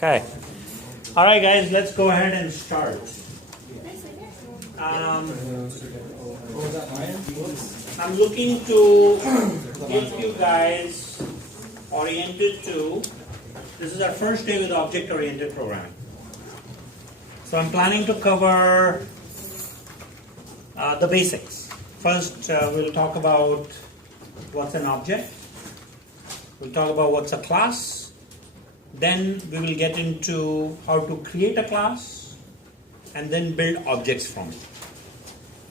Okay. All right, guys, let's go ahead and start. I'm looking to give you guys oriented to, this is our first day with object-oriented programming. So I'm planning to cover the basics. First, we'll talk about what's an object. We'll talk about what's a class. Then we will get into how to create a class and then build objects from it.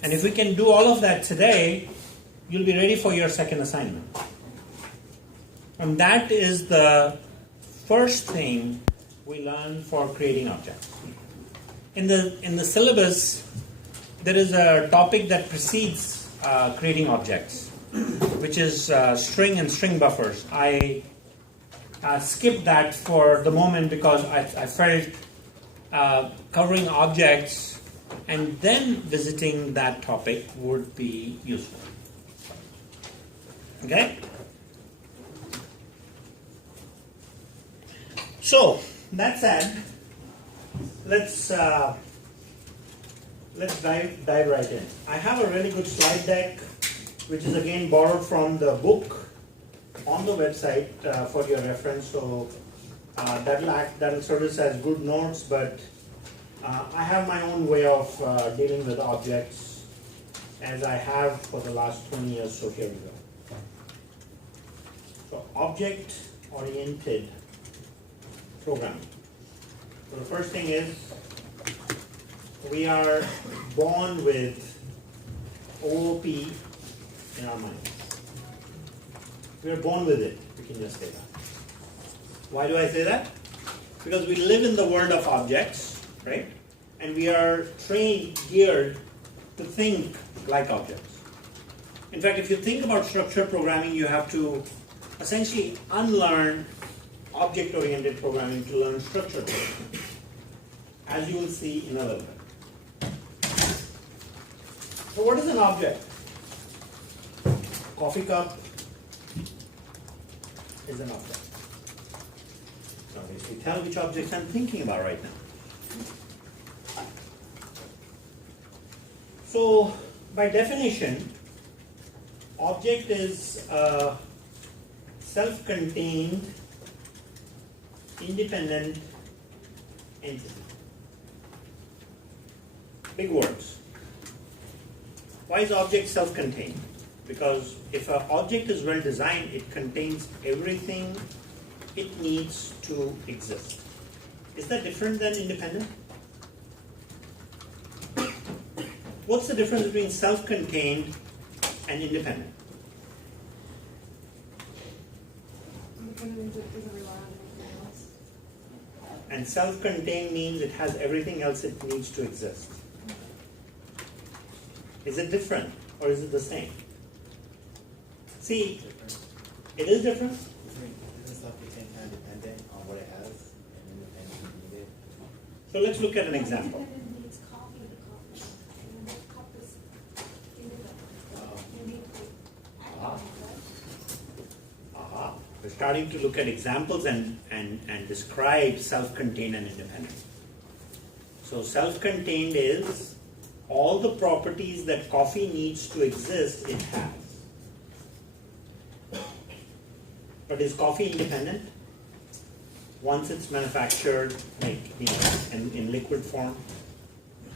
And if we can do all of that today, you'll be ready for your second assignment. And that is the first thing we learn for creating objects. In the syllabus, there is a topic that precedes creating objects, which is string and string buffers. I skipped that for the moment because I felt covering objects and then visiting that topic would be useful. Okay? So, that said, let's dive right in. I have a really good slide deck, which is again borrowed from the book on the website for your reference. So that'll serve as good notes, but I have my own way of dealing with objects, as I have for the last 20 years. So here we go. So object-oriented programming. So the first thing is, we are born with OOP in our mind. We are born with it, we can just say that. Why do I say that? Because we live in the world of objects, right? And we are trained, geared to think like objects. In fact, if you think about structured programming, you have to essentially unlearn object-oriented programming to learn structured programming, as you will see in a little bit. So what is an object? Coffee cup is an object. So obviously tell which objects I'm thinking about right now. So by definition, object is a self-contained, independent entity. Big words. Why is object self-contained? Because if an object is well designed, it contains everything it needs to exist. Is that different than independent? What's the difference between self-contained and independent? Independent doesn't rely on anything else. And self-contained means it has everything else it needs to exist. Is it different or is it the same? See, it is different. Isn't self-contained kind of dependent on what it has and independent when needed? So let's look at an example. Independent needs coffee, the coffee. And the cup is independent. You need to act on it, right? We're starting to look at examples and describe self-contained and independent. So self-contained is all the properties that coffee needs to exist, it has. But is coffee independent? Once it's manufactured, in liquid form?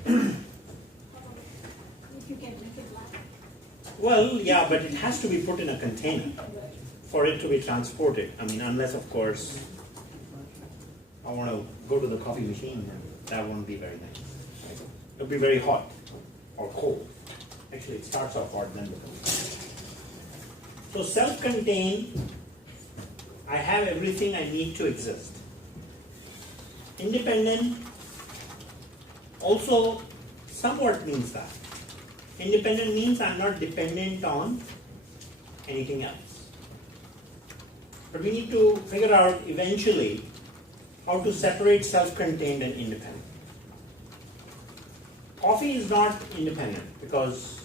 If you can make it black. Well, yeah, but it has to be put in a container for it to be transported. I mean, unless, of course, I want to go to the coffee machine, and that won't be very nice. Right? It'll be very hot or cold. Actually, it starts off hot, then becomes cold. So self-contained, I have everything I need to exist. Independent also somewhat means that. Independent means I'm not dependent on anything else. But we need to figure out eventually how to separate self-contained and independent. Coffee is not independent because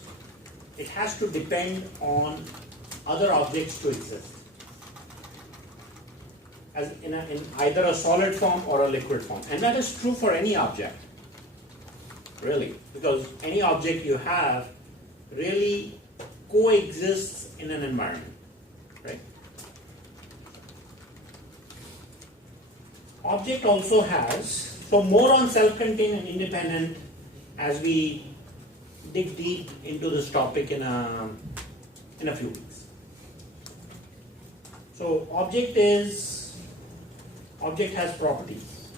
it has to depend on other objects to exist. as in either a solid form or a liquid form. And that is true for any object, really, because any object you have really coexists in an environment, right? Object also has, so more on self-contained and independent as we dig deep into this topic in a few weeks. So object has properties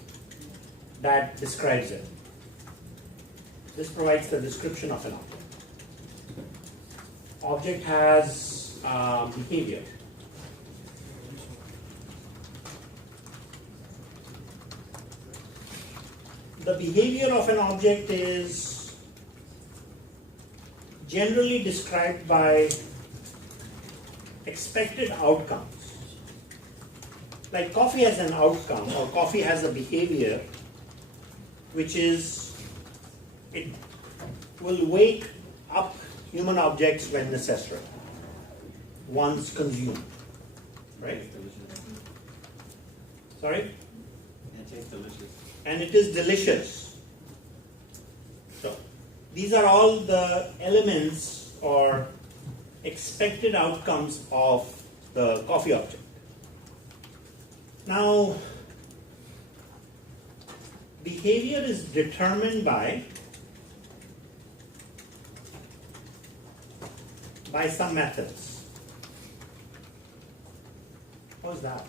that describes it. This provides the description of an object. Object has behavior. The behavior of an object is generally described by expected outcomes. Like coffee has an outcome, or coffee has a behavior, which is it will wake up human objects when necessary, once consumed, right? Sorry? It tastes delicious. And it is delicious. So these are all the elements or expected outcomes of the coffee object. Now, behavior is determined by some methods. What's that?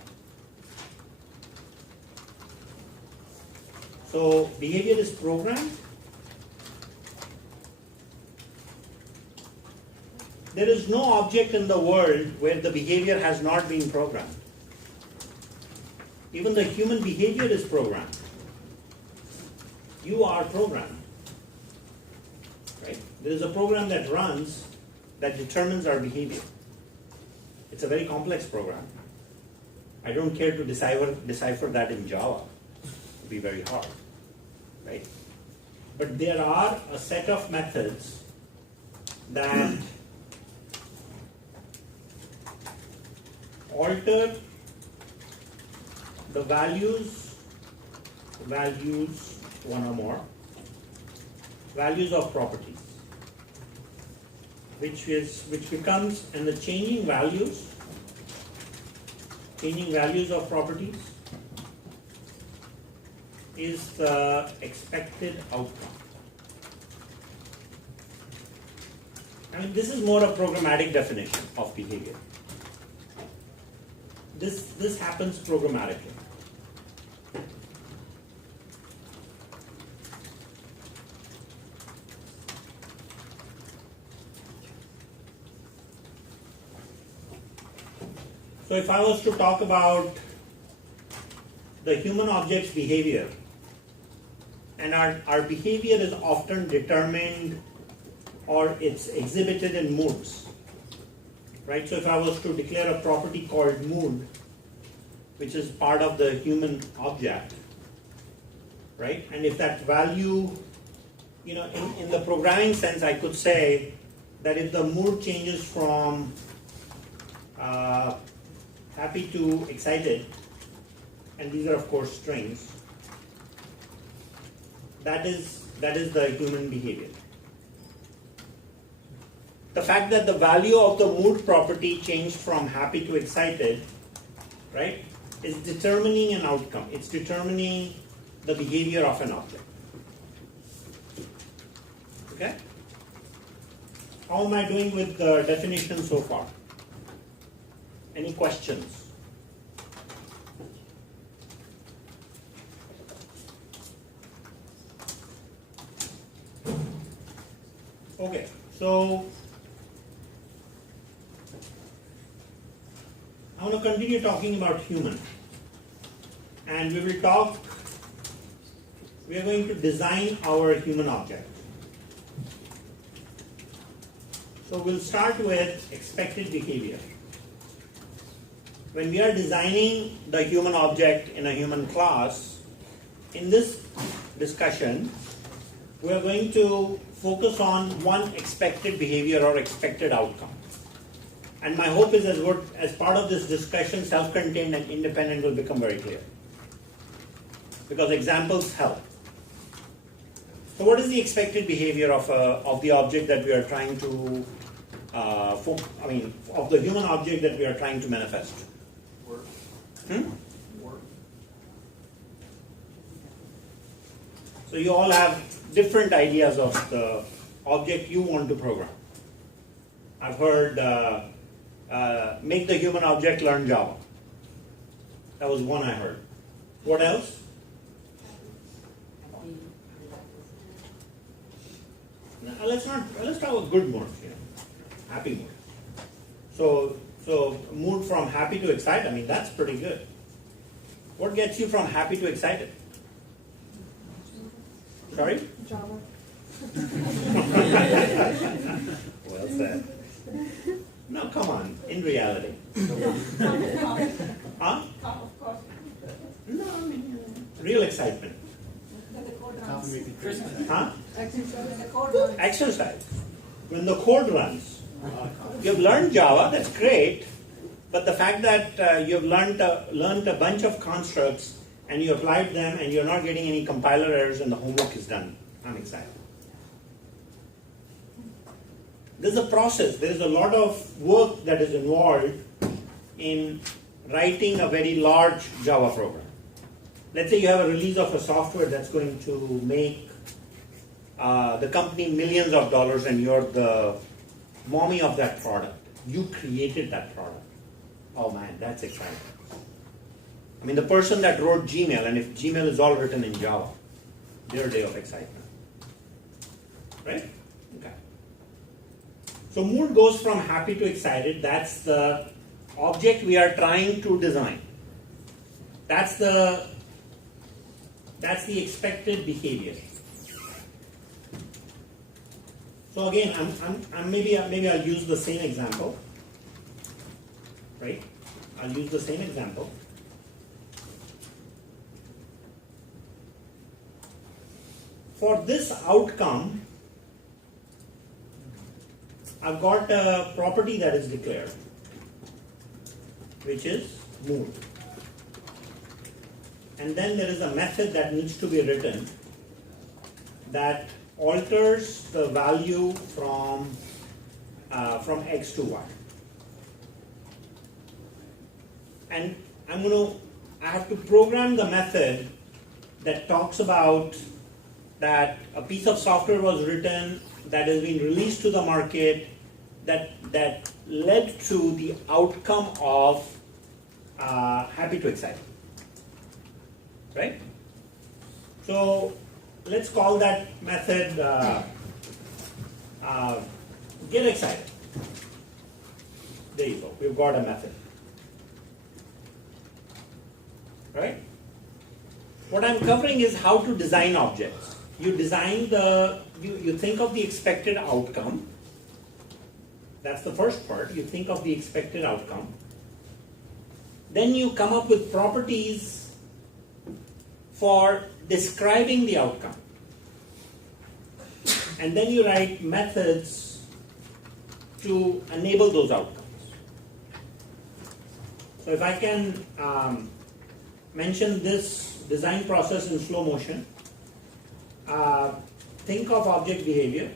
So behavior is programmed. There is no object in the world where the behavior has not been programmed. Even the human behavior is programmed. You are programmed. Right? There is a program that runs that determines our behavior. It's a very complex program. I don't care to decipher that in Java. It would be very hard. Right? But there are a set of methods that alter the values, one or more, values of properties, which becomes, and the changing values of properties is the expected outcome. I mean, this is more a programmatic definition of behavior. This happens programmatically. So if I was to talk about the human object's behavior, and our behavior is often determined or it's exhibited in moods, right? So if I was to declare a property called mood, which is part of the human object, right? And if that value, in the programming sense, I could say that if the mood changes from happy to excited, and these are of course strings, that is the human behavior. The fact that the value of the mood property changed from happy to excited, right, is determining an outcome. It's determining the behavior of an object. Okay? How am I doing with the definition so far? Any questions? Okay, so I want to continue talking about human, and we are going to design our human object. So we'll start with expected behavior. When we are designing the human object in a human class, in this discussion, we are going to focus on one expected behavior or expected outcome. And my hope is as part of this discussion, self-contained and independent will become very clear. Because examples help. So what is the expected behavior of the object that we are trying to, of the human object that we are trying to manifest? Work. Work. So you all have different ideas of the object you want to program. I've heard make the human object learn Java. That was one I heard. What else? No, let's talk a good mood, happy mood. So mood from happy to excited, I mean that's pretty good. What gets you from happy to excited? Sorry? Java. Well said. No, come on, in reality. Huh? Of course. No, I mean, real excitement. When the code Coffee runs. making Christmas. Huh? When the code runs. Exercise. When the code runs. You've learned Java, that's great, but the fact that you've learned a bunch of constructs and you applied them and you're not getting any compiler errors and the homework is done, I'm excited. There's a process, there's a lot of work that is involved in writing a very large Java program. Let's say you have a release of a software that's going to make the company millions of dollars and you're the mommy of that product. You created that product. Oh man, that's exciting. I mean, the person that wrote Gmail, and if Gmail is all written in Java, their day of excitement. Right? Okay. So mood goes from happy to excited. That's the object we are trying to design. That's the expected behavior. So again, maybe I'll use the same example, right? I'll use the same example. For this outcome, I've got a property that is declared, which is mood. And then there is a method that needs to be written that alters the value from X to Y. And I have to program the method that talks about that a piece of software was written that has been released to the market that led to the outcome of happy to excited. Right? So let's call that method get excited. There you go. We've got a method. Right? What I'm covering is how to design objects. You design you think of the expected outcome. That's the first part. You think of the expected outcome. Then you come up with properties for describing the outcome. And then you write methods to enable those outcomes. So if I can mention this design process in slow motion, think of object behavior,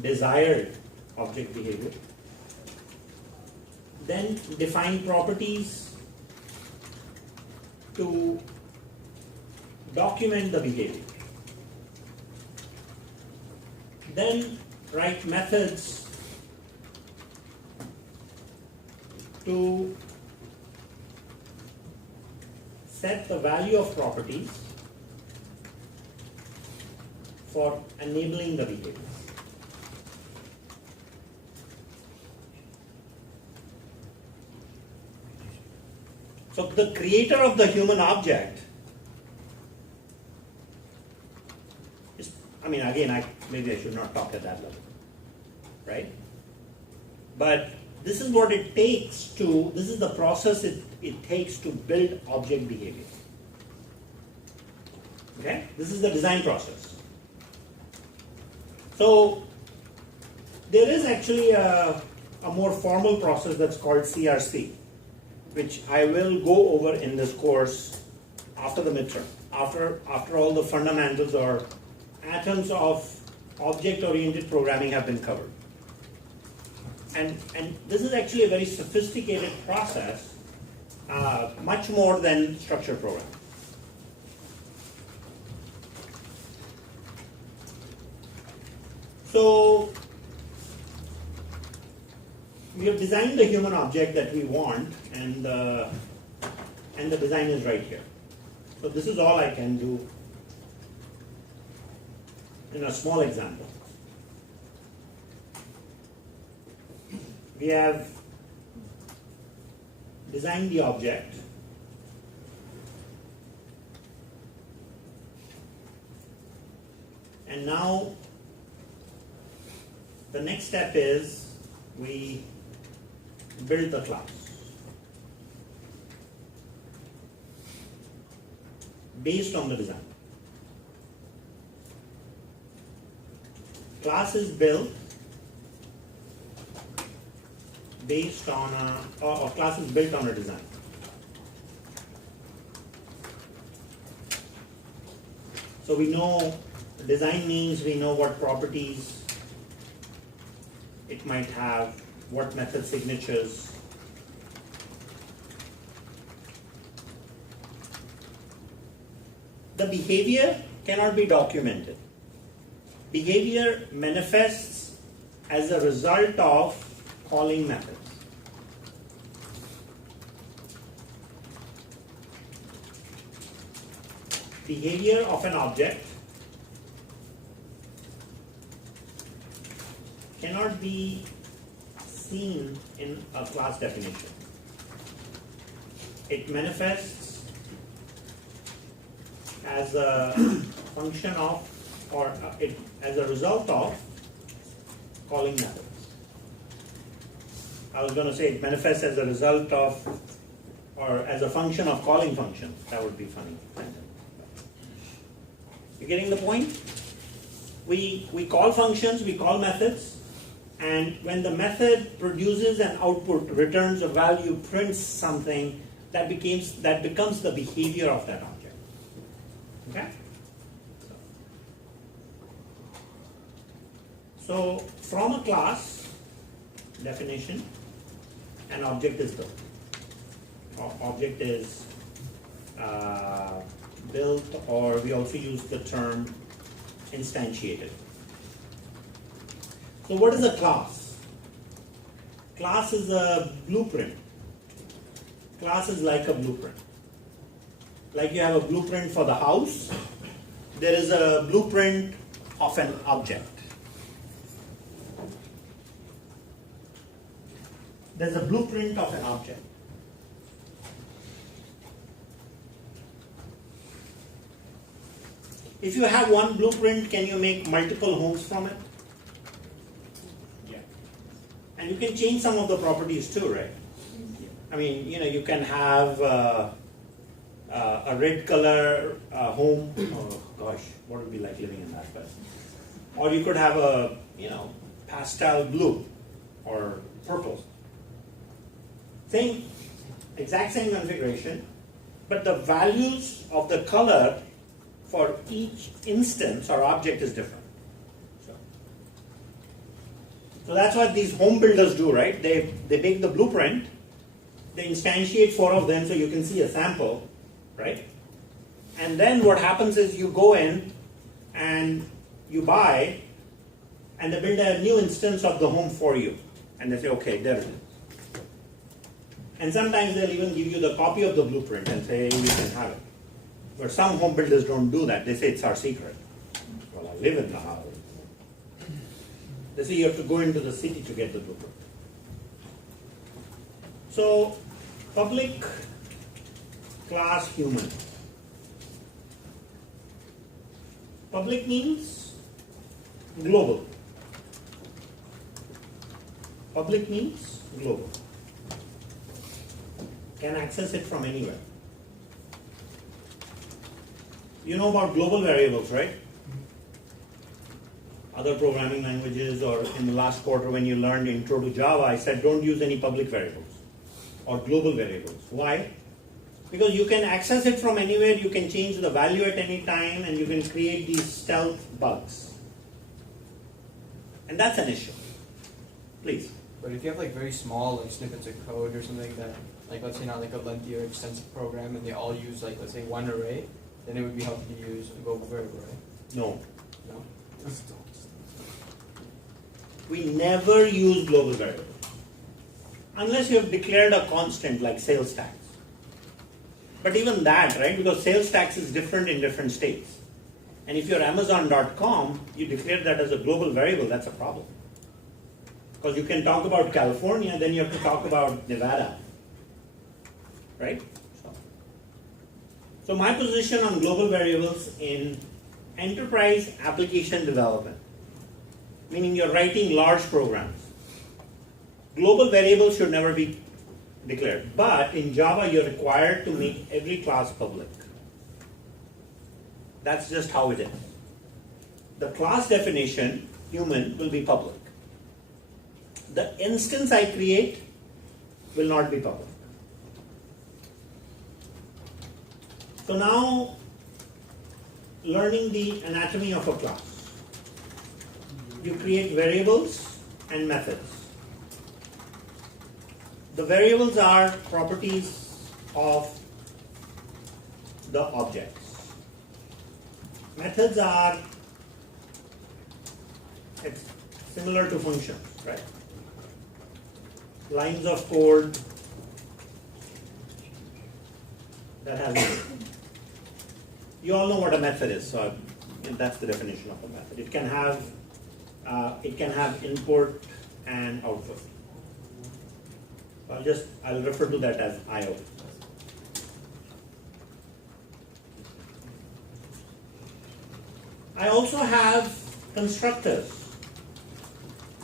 desired object behavior, then define properties to document the behavior, then write methods to set the value of properties for enabling the behavior. So the creator of the human object is, maybe I should not talk at that level, right? But this is what it takes this is the process it takes to build object behavior. Okay? This is the design process. So There is actually a more formal process that's called CRC, which I will go over in this course after the midterm, after all the fundamentals or atoms of object-oriented programming have been covered. And this is actually a very sophisticated process, much more than structured programming. So we have designed the human object that we want, and the design is right here. So this is all I can do in a small example. We have designed the object. And now the next step is we build the class. Based on the design. Class is built based on or class is built on a design. So we know design means we know what properties it might have, what method signatures. The behavior cannot be documented. Behavior manifests as a result of calling methods. Behavior of an object cannot be seen in a class definition. It manifests as a function of, or as a result of calling methods. I was going to say it manifests as a result of, or as a function of calling functions. That would be funny. You getting the point? We call functions, we call methods, and when the method produces an output, returns a value, prints something, that becomes the behavior of that object. Okay? So from a class definition, an object is built. Object is built, or we also use the term instantiated. So what is a class? Class is a blueprint. Class is like a blueprint. Like you have a blueprint for the house, there is a blueprint of an object. There's a blueprint of an object. If you have one blueprint, can you make multiple homes from it? Yeah. And you can change some of the properties too, right? I mean, you can have a red color home. Oh gosh, what would it be like living in that place? Or you could have a, pastel blue or purple. Exact same configuration, but the values of the color for each instance or object is different. So that's what these home builders do, right? They make the blueprint, they instantiate 4 of them so you can see a sample, right? And then what happens is you go in and you buy, and they build a new instance of the home for you. And they say, okay, there it is. And sometimes they'll even give you the copy of the blueprint and say, you can have it. But some home builders don't do that. They say it's our secret. Well, I live in the house. They say you have to go into the city to get the blueprint. So, public class human. Public means global. Public means global. Can access it from anywhere. You know about global variables, right? other programming languages, or in the last quarter when you learned Intro to Java, I said don't use any public variables or global variables. Why? Because you can access it from anywhere, you can change the value at any time, and you can create these stealth bugs. And that's an issue. Please. But if you have like very small like snippets of code or something that, like let's say not like a lengthy or extensive program, and they all use like let's say one array, then it would be helpful to use a global variable, right? No. No. We never use global variables. Unless you have declared a constant like sales tax. But even that, right, because sales tax is different in different states. And if you're Amazon.com, you declare that as a global variable, that's a problem. Because you can talk about California, then you have to talk about Nevada. Right? So my position on global variables in enterprise application development, meaning you're writing large programs, global variables should never be declared. But in Java, you're required to make every class public. That's just how it is. The class definition, human, will be public. The instance I create will not be public. So now, learning the anatomy of a class. You create variables and methods. The variables are properties of the objects. Methods are similar to functions, right? Lines of code that has meaning. You all know what a method is, so that's the definition of a method. It can have input and output. I'll refer to that as I/O. I also have constructors.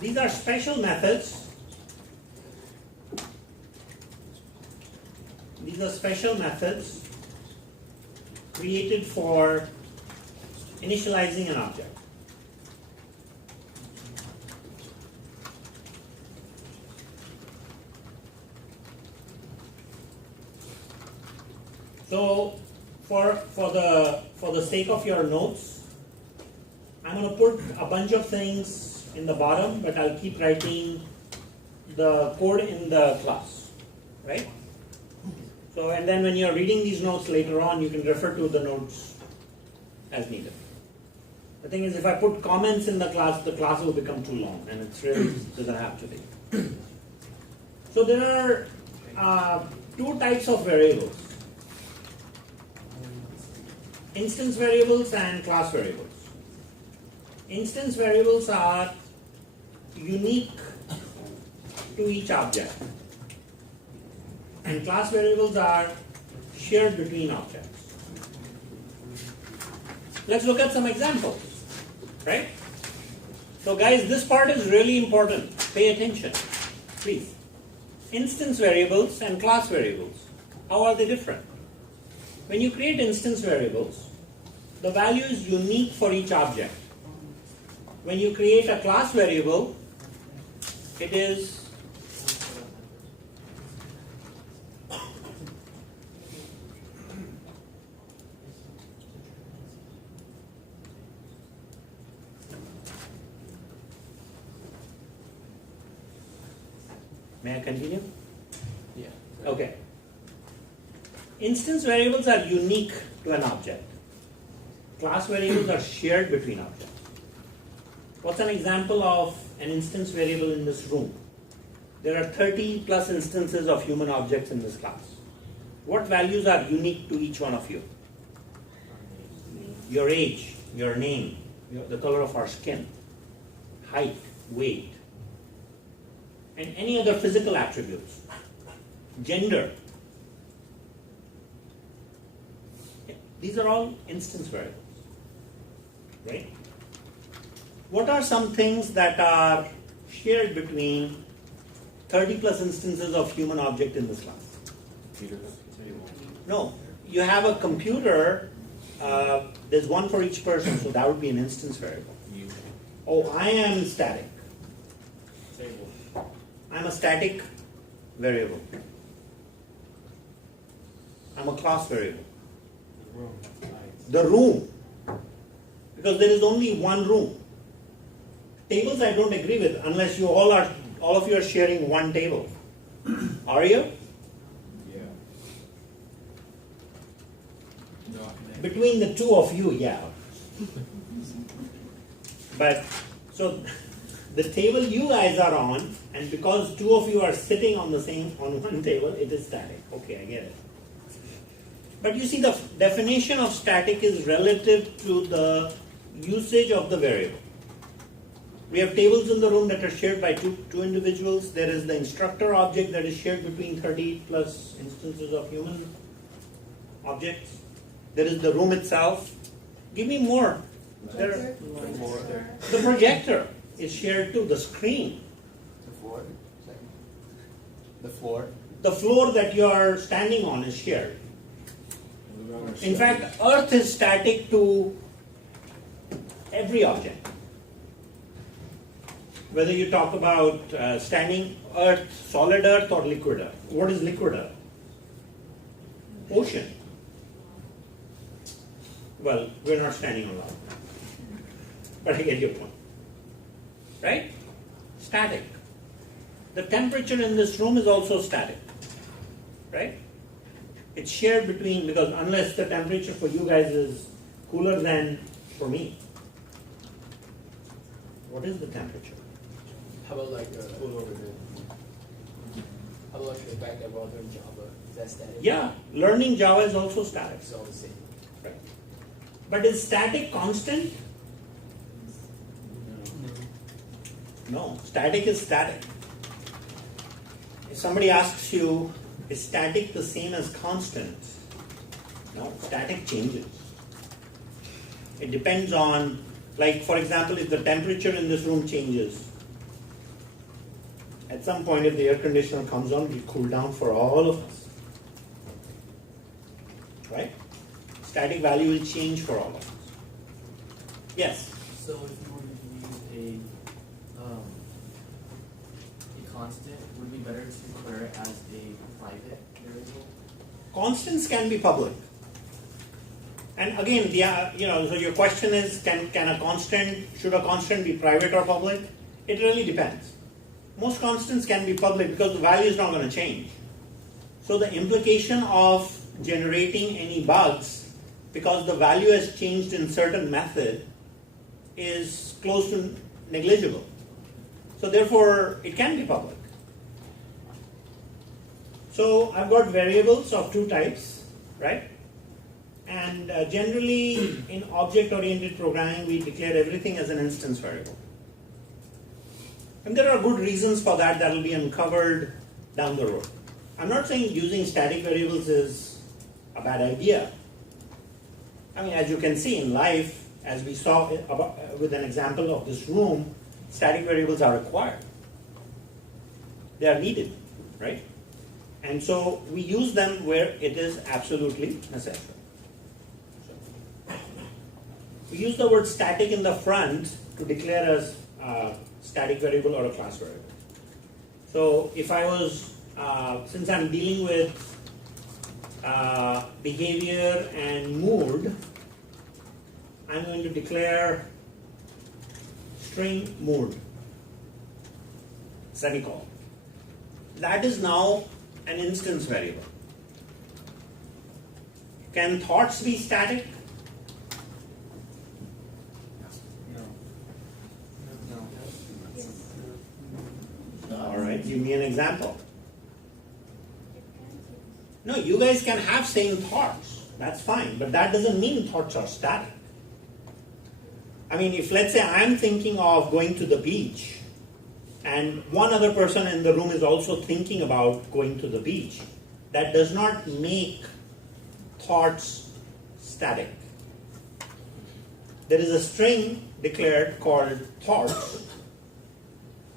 These are special methods. These are special methods created for initializing an object. So for the sake of your notes, I'm going to put a bunch of things in the bottom, but I'll keep writing the code in the class, right? So, and then when you're reading these notes later on, you can refer to the notes as needed. The thing is, if I put comments in the class will become too long, and it really doesn't have to be. So there are two types of variables. Instance variables and class variables. Instance variables are unique to each object, and class variables are shared between objects. Let's look at some examples, right? So guys, this part is really important. Pay attention, please. Instance variables and class variables. How are they different? When you create instance variables, the value is unique for each object. When you create a class variable, it is May I continue? Yeah. Okay. Instance variables are unique to an object. Class variables are shared between objects. What's an example of an instance variable in this room? There are 30 plus instances of human objects in this class. What values are unique to each one of you? Your age, your name, the color of our skin, height, weight, and any other physical attributes, gender. These are all instance variables, right? What are some things that are shared between 30 plus instances of human object in this class? No, you have a computer, there's one for each person, so that would be an instance variable. Oh, I am static. Table. I'm a static variable. I'm a class variable. Room. Height. The room, because there is only one room. Tables I don't agree with unless all of you are sharing one table. Are you? Yeah. Between the two of you, yeah. But so the table you guys are on, and because two of you are sitting on one table, it is static. Okay, I get it. But you see, the definition of static is relative to the usage of the variable. We have tables in the room that are shared by two individuals. There is the instructor object that is shared between 30 plus instances of human objects. There is the room itself. Give me more. There, the projector is shared too. The screen. The floor. The floor. The floor that you are standing on is shared. In fact, Earth is static to every object. Whether you talk about standing Earth, solid Earth or liquid Earth. What is liquid Earth? Ocean. Well, we're not standing on land. But I get your point. Right? Static. The temperature in this room is also static. Right? It's shared between, because unless the temperature for you guys is cooler than for me. What is the temperature? How about like how about the fact that we're all doing Java? Is that static? Yeah, learning Java is also static. It's all the same. Right. But is static constant? No, static is static. If somebody asks you, is static the same as constant? No, static changes. It depends on, like for example, if the temperature in this room changes, at some point if the air conditioner comes on, it will cool down for all of us. Right? Static value will change for all of us. Yes? So if you were to use a constant, would it be better to declare it as a private variable? Constants can be public. And again, so your question is, should a constant be private or public? It really depends. Most constants can be public because the value is not going to change. So the implication of generating any bugs, because the value has changed in certain method, is close to negligible. So therefore, it can be public. So I've got variables of two types, right? And generally, in object-oriented programming, we declare everything as an instance variable. And there are good reasons for that will be uncovered down the road. I'm not saying using static variables is a bad idea. I mean, as you can see in life, as we saw with an example of this room, static variables are required. They are needed, right? And so we use them where it is absolutely necessary. We use the word static in the front to declare a static variable or a class variable. So if I was, since I'm dealing with behavior and mood, I'm going to declare string mood, semicolon. That is now an instance variable. Can thoughts be static? All right, give me an example. No, you guys can have same thoughts. That's fine, but that doesn't mean thoughts are static. I mean, if let's say I'm thinking of going to the beach, and one other person in the room is also thinking about going to the beach, that does not make thoughts static. There is a string declared called thoughts,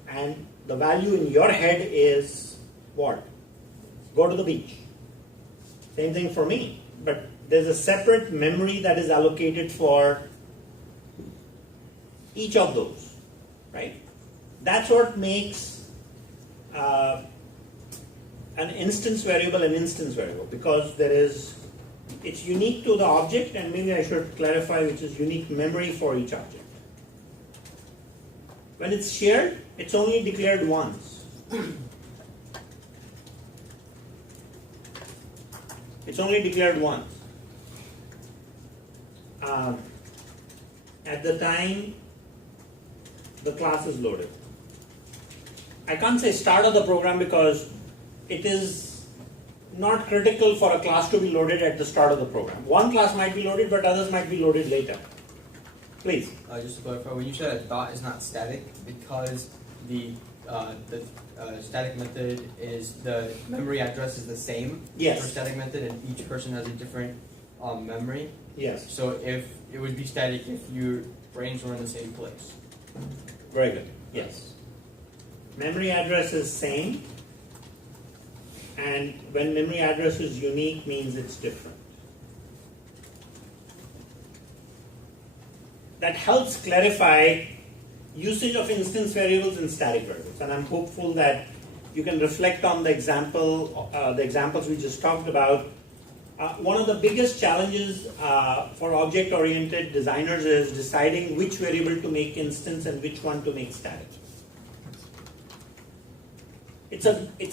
and the value in your head is what? Go to the beach. Same thing for me, but there's a separate memory that is allocated for each of those. right? That's what makes an instance variable an instance variable, because it's unique to the object, and maybe I should clarify which is unique memory for each object. When it's shared, it's only declared once. It's only declared once. At the time the class is loaded. I can't say start of the program because it is not critical for a class to be loaded at the start of the program. One class might be loaded, but others might be loaded later. Please. Just to clarify, when you said a dot is not static, because the static method is the memory address is the same Yes. for static method, and each person has a different memory. Yes. So if it would be static if your brains were in the same place. Very good. Yes. Memory address is same, and when memory address is unique means it's different. That helps clarify usage of instance variables and static variables, and I'm hopeful that you can reflect on the examples we just talked about. One of the biggest challenges for object-oriented designers is deciding which variable to make instance and which one to make static. It's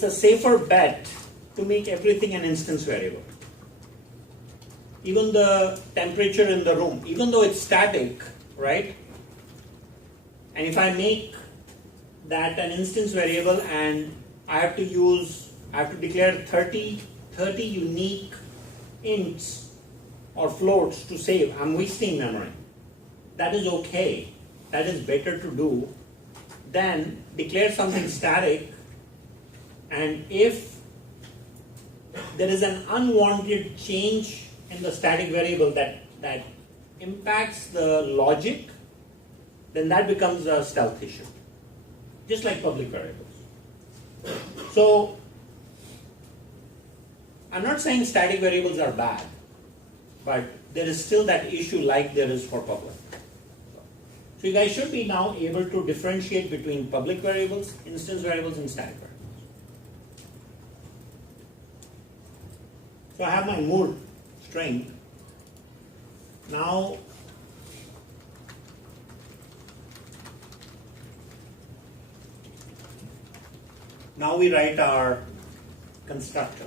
a safer bet to make everything an instance variable. Even the temperature in the room, even though it's static, right? And if I make that an instance variable and I have to declare 30 unique ints or floats to save, I'm wasting memory. That is okay. That is better to do than declare something static, and if there is an unwanted change in the static variable that impacts the logic, then that becomes a stealth issue, just like public variables. So I'm not saying static variables are bad, but there is still that issue like there is for public. So you guys should be now able to differentiate between public variables, instance variables, and static variables. So I have my mood string. Now we write our constructor.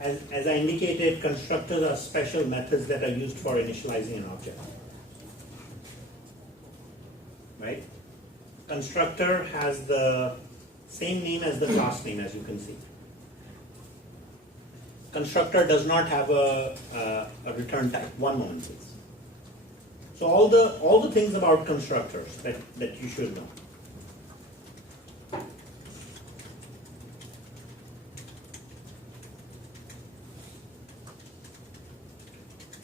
As I indicated, constructors are special methods that are used for initializing an object. Right? Constructor has the same name as the class name, as you can see. Constructor does not have a return type. One moment, please. So all the things about constructors that you should know.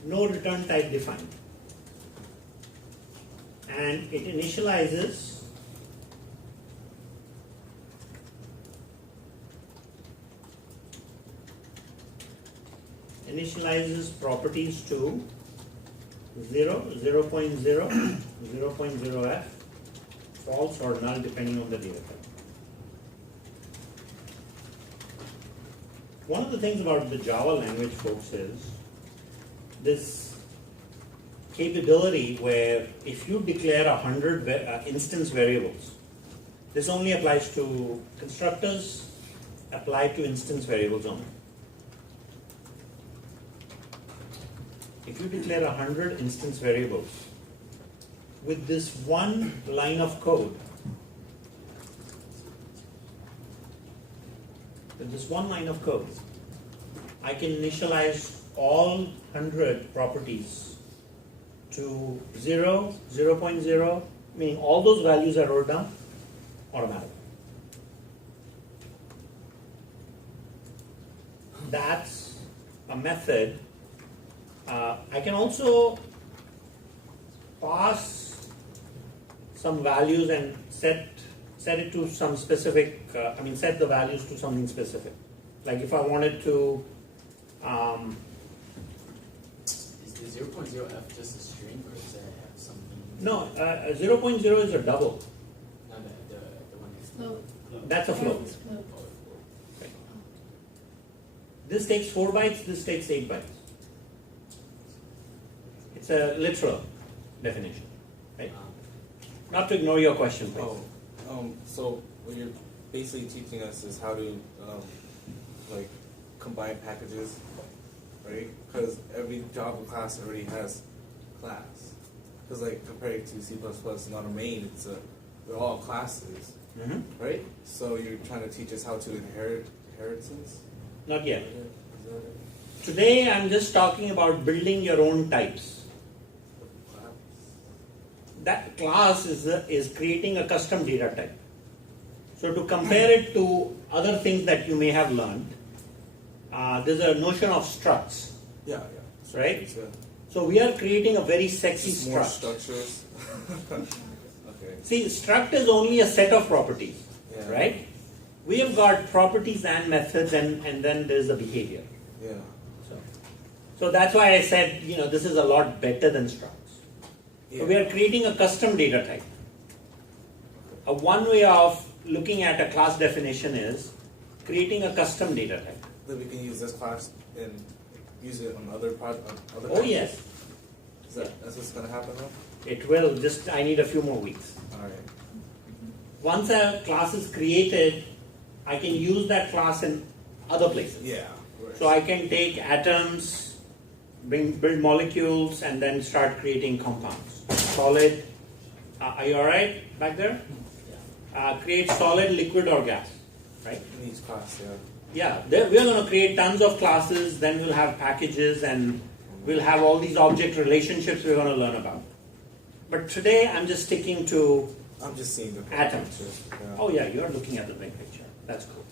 No return type defined, and it initializes properties to 0, 0.0, 0.0f, false or null depending on the data type. One of the things about the Java language, folks, is this capability where if you declare 100 instance variables, this only applies to constructors, apply to instance variables only. If you declare 100 instance variables with this one line of code, I can initialize all 100 properties to 0, 0.0, meaning all those values are wrote down automatically. That's a method. I can also pass some values and set it to some specific, set the values to something specific. Like if I wanted to, Is the 0.0f just a string, or does that have something No, 0.0 is a double. No, the one next. Float. That's a float. It's float. This takes 4 bytes, this takes 8 bytes. It's a literal definition, right? Not to ignore your question, please. So what you're basically teaching us is how to like combine packages, right? Because every Java class already has class. Because like compared to C++, not a main, they're all classes, Mhm. right? So you're trying to teach us how to inheritance. Not yet. Is that it? Today I'm just talking about building your own types. Class. That class is creating a custom data type. So to compare it to other things that you may have learned, there's a notion of structs. Yeah. Right? It's, So we are creating a very sexy just more struct. structures. Okay. See, struct is only a set of properties, Yeah. right? We have got properties and methods, and then there's the behavior. Yeah. So that's why I said, this is a lot better than structs. Yeah. So we are creating a custom data type. One way of looking at a class definition is creating a custom data type. Then we can use this class and use it on other other. Oh yes, That's what's gonna happen though. it will. Just I need a few more weeks. All right. Once a class is created, I can use that class in other places. Yeah. Right. So I can take atoms, build molecules, and then start creating compounds. Solid. Are you all right back there? Create solid, liquid, or gas. Right? In each class, yeah. Yeah, we're going to create tons of classes, then we'll have packages, and we'll have all these object relationships we're going to learn about. But today I'm just sticking to I'm just seeing the atoms. picture, yeah. Oh yeah, you're looking at the big picture. That's cool.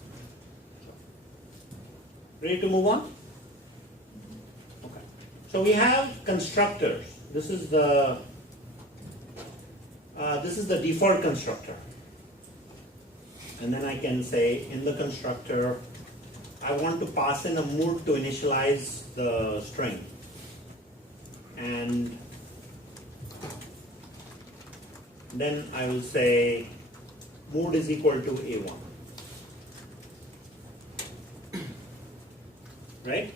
Ready to move on? Okay. So we have constructors. This is the default constructor. And then I can say in the constructor, I want to pass in a mood to initialize the string. And then I will say mood is equal to A1. Right?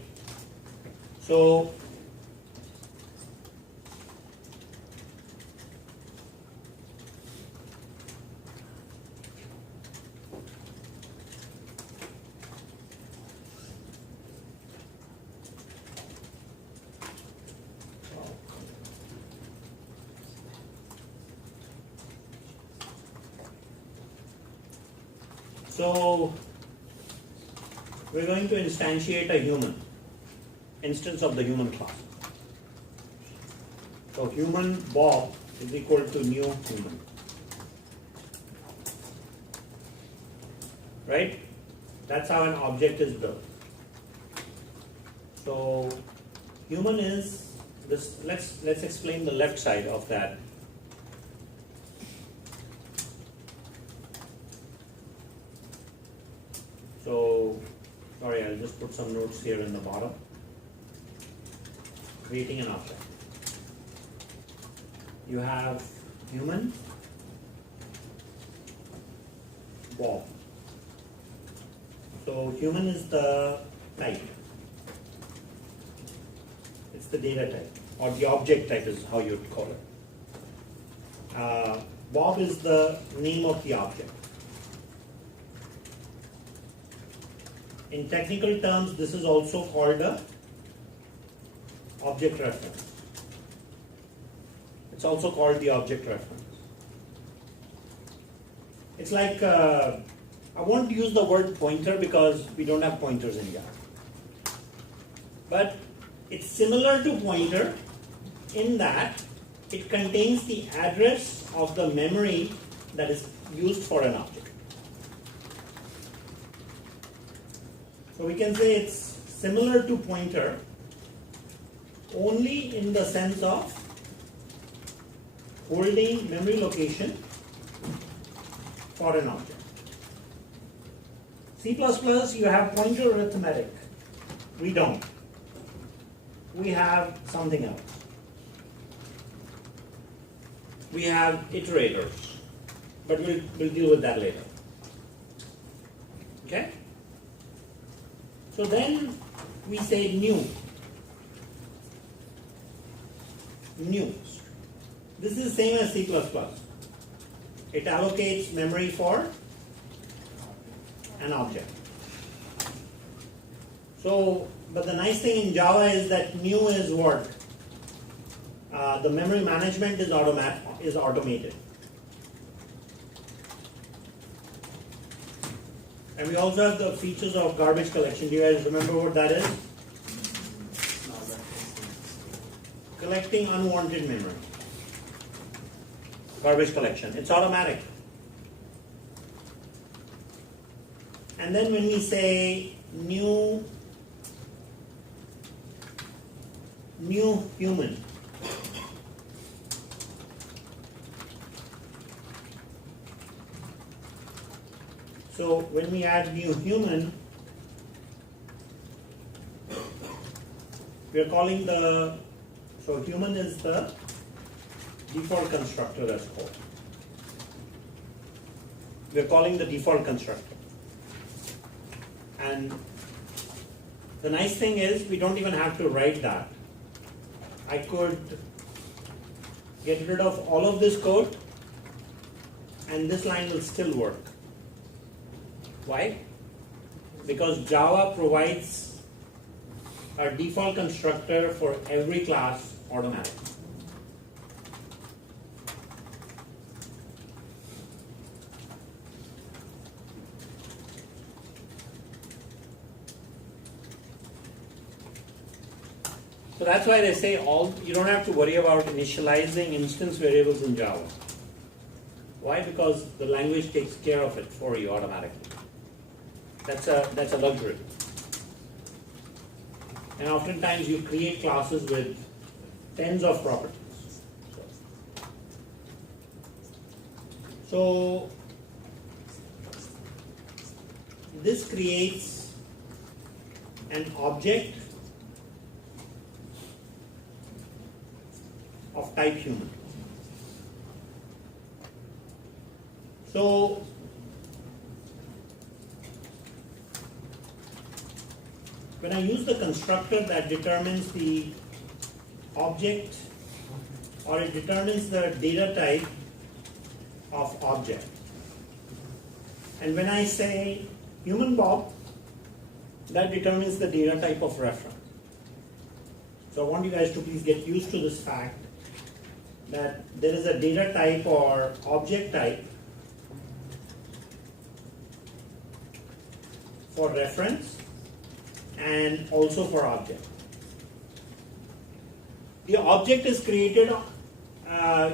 So we're going to instantiate a human, instance of the human class. So human Bob is equal to new human. Right? That's how an object is built. So human is this. Let's explain the left side of that. So, sorry, I'll just put some notes here in the bottom. Creating an object. You have human, Bob. So human is the type. It's the data type, or the object type is how you'd call it. Bob is the name of the object. In technical terms, this is also called a object reference. It's also called the object reference. It's like, I won't use the word pointer because we don't have pointers in Java. But it's similar to pointer in that it contains the address of the memory that is used for an object. So we can say it's similar to pointer only in the sense of holding memory location for an object. C++, you have pointer arithmetic. We don't. We have something else. we have iterators, but we'll deal with that later. Okay? So then we say new. New. This is the same as C++. It allocates memory for an object. So, but the nice thing in Java is that new is what? The memory management is automated. And we also have the features of garbage collection. Do you guys remember what that is? Collecting unwanted memory. Garbage collection. It's automatic. And then when we say new human, so when we add new human, we are calling so human is the default constructor that's called. We are calling the default constructor. And the nice thing is we don't even have to write that. I could get rid of all of this code and this line will still work. Why? Because Java provides a default constructor for every class automatically. So that's why they say you don't have to worry about initializing instance variables in Java. Why? Because the language takes care of it for you automatically. That's a luxury. And oftentimes you create classes with tens of properties. So this creates an object of type human. So when I use the constructor that determines the object, or it determines the data type of object. And when I say human Bob, that determines the data type of reference. So I want you guys to please get used to this fact that there is a data type or object type for reference and also for object. The object is created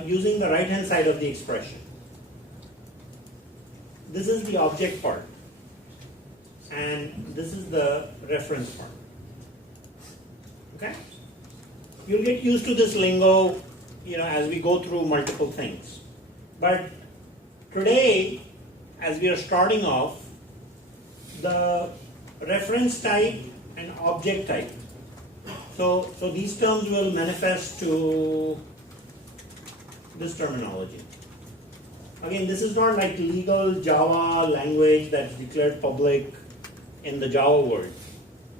using the right hand side of the expression. This is the object part and this is the reference part. Okay? You'll get used to this lingo, as we go through multiple things. But today, as we are starting off, the reference type and object type. So these terms will manifest to this terminology. Again, this is not like legal Java language that's declared public in the Java world.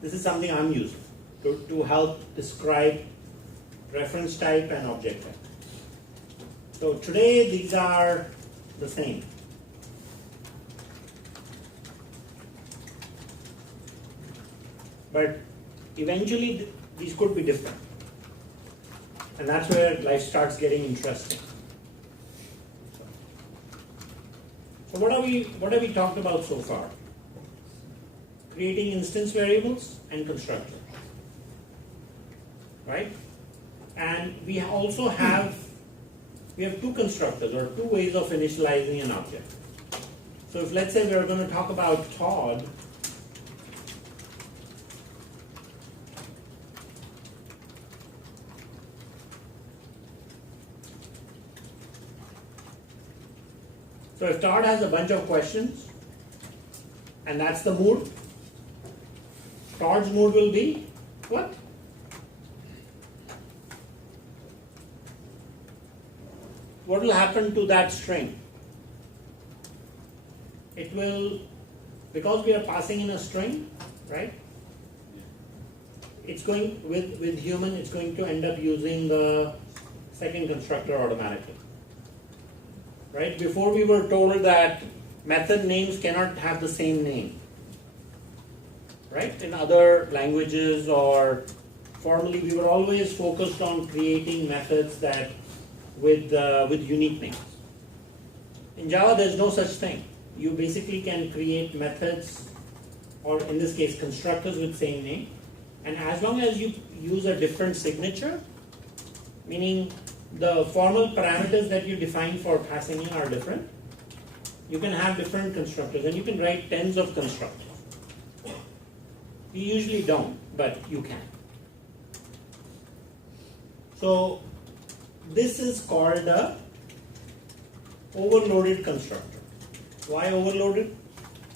This is something I'm using to help describe reference type and object type. So today these are the same. But eventually these could be different. And that's where life starts getting interesting. So what have we talked about so far? Creating instance variables and constructors. Right? And we also have two constructors or two ways of initializing an object. So if let's say we're going to talk about Todd, so if Todd has a bunch of questions and that's the mood, Todd's mood will be what? what will happen to that string? It will, because we are passing in a string, right? It's going, with human, it's going to end up using the second constructor automatically. Right? Before we were told that method names cannot have the same name. Right? In other languages or formally, we were always focused on creating methods that with unique names. In Java, there's no such thing. You basically can create methods, or in this case, constructors with same name, and as long as you use a different signature, meaning the formal parameters that you define for passing in are different, you can have different constructors, and you can write tens of constructors. You usually don't, but you can. So this is called a overloaded constructor. Why overloaded?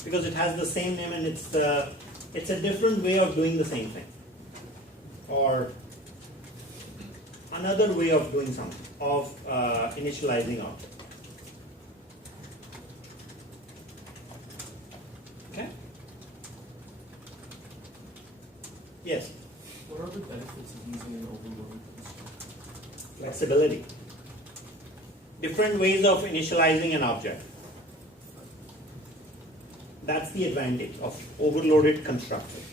Because it has the same name and it's a different way of doing the same thing, or another way of doing something, of initializing out. Okay? Yes? What are the benefits of using an overloaded constructor? Flexibility. Different ways of initializing an object. That's the advantage of overloaded constructors.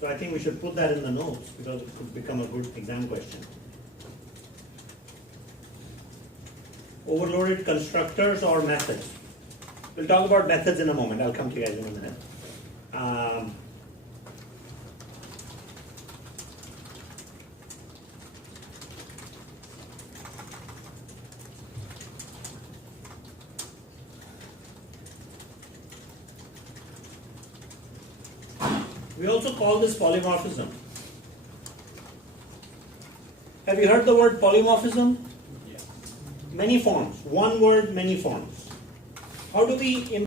So I think we should put that in the notes because it could become a good exam question. Overloaded constructors or methods. We'll talk about methods in a moment. I'll come to you guys in a minute. We also call this polymorphism. Have you heard the word polymorphism? Yeah. Many forms. One word, many forms. How do we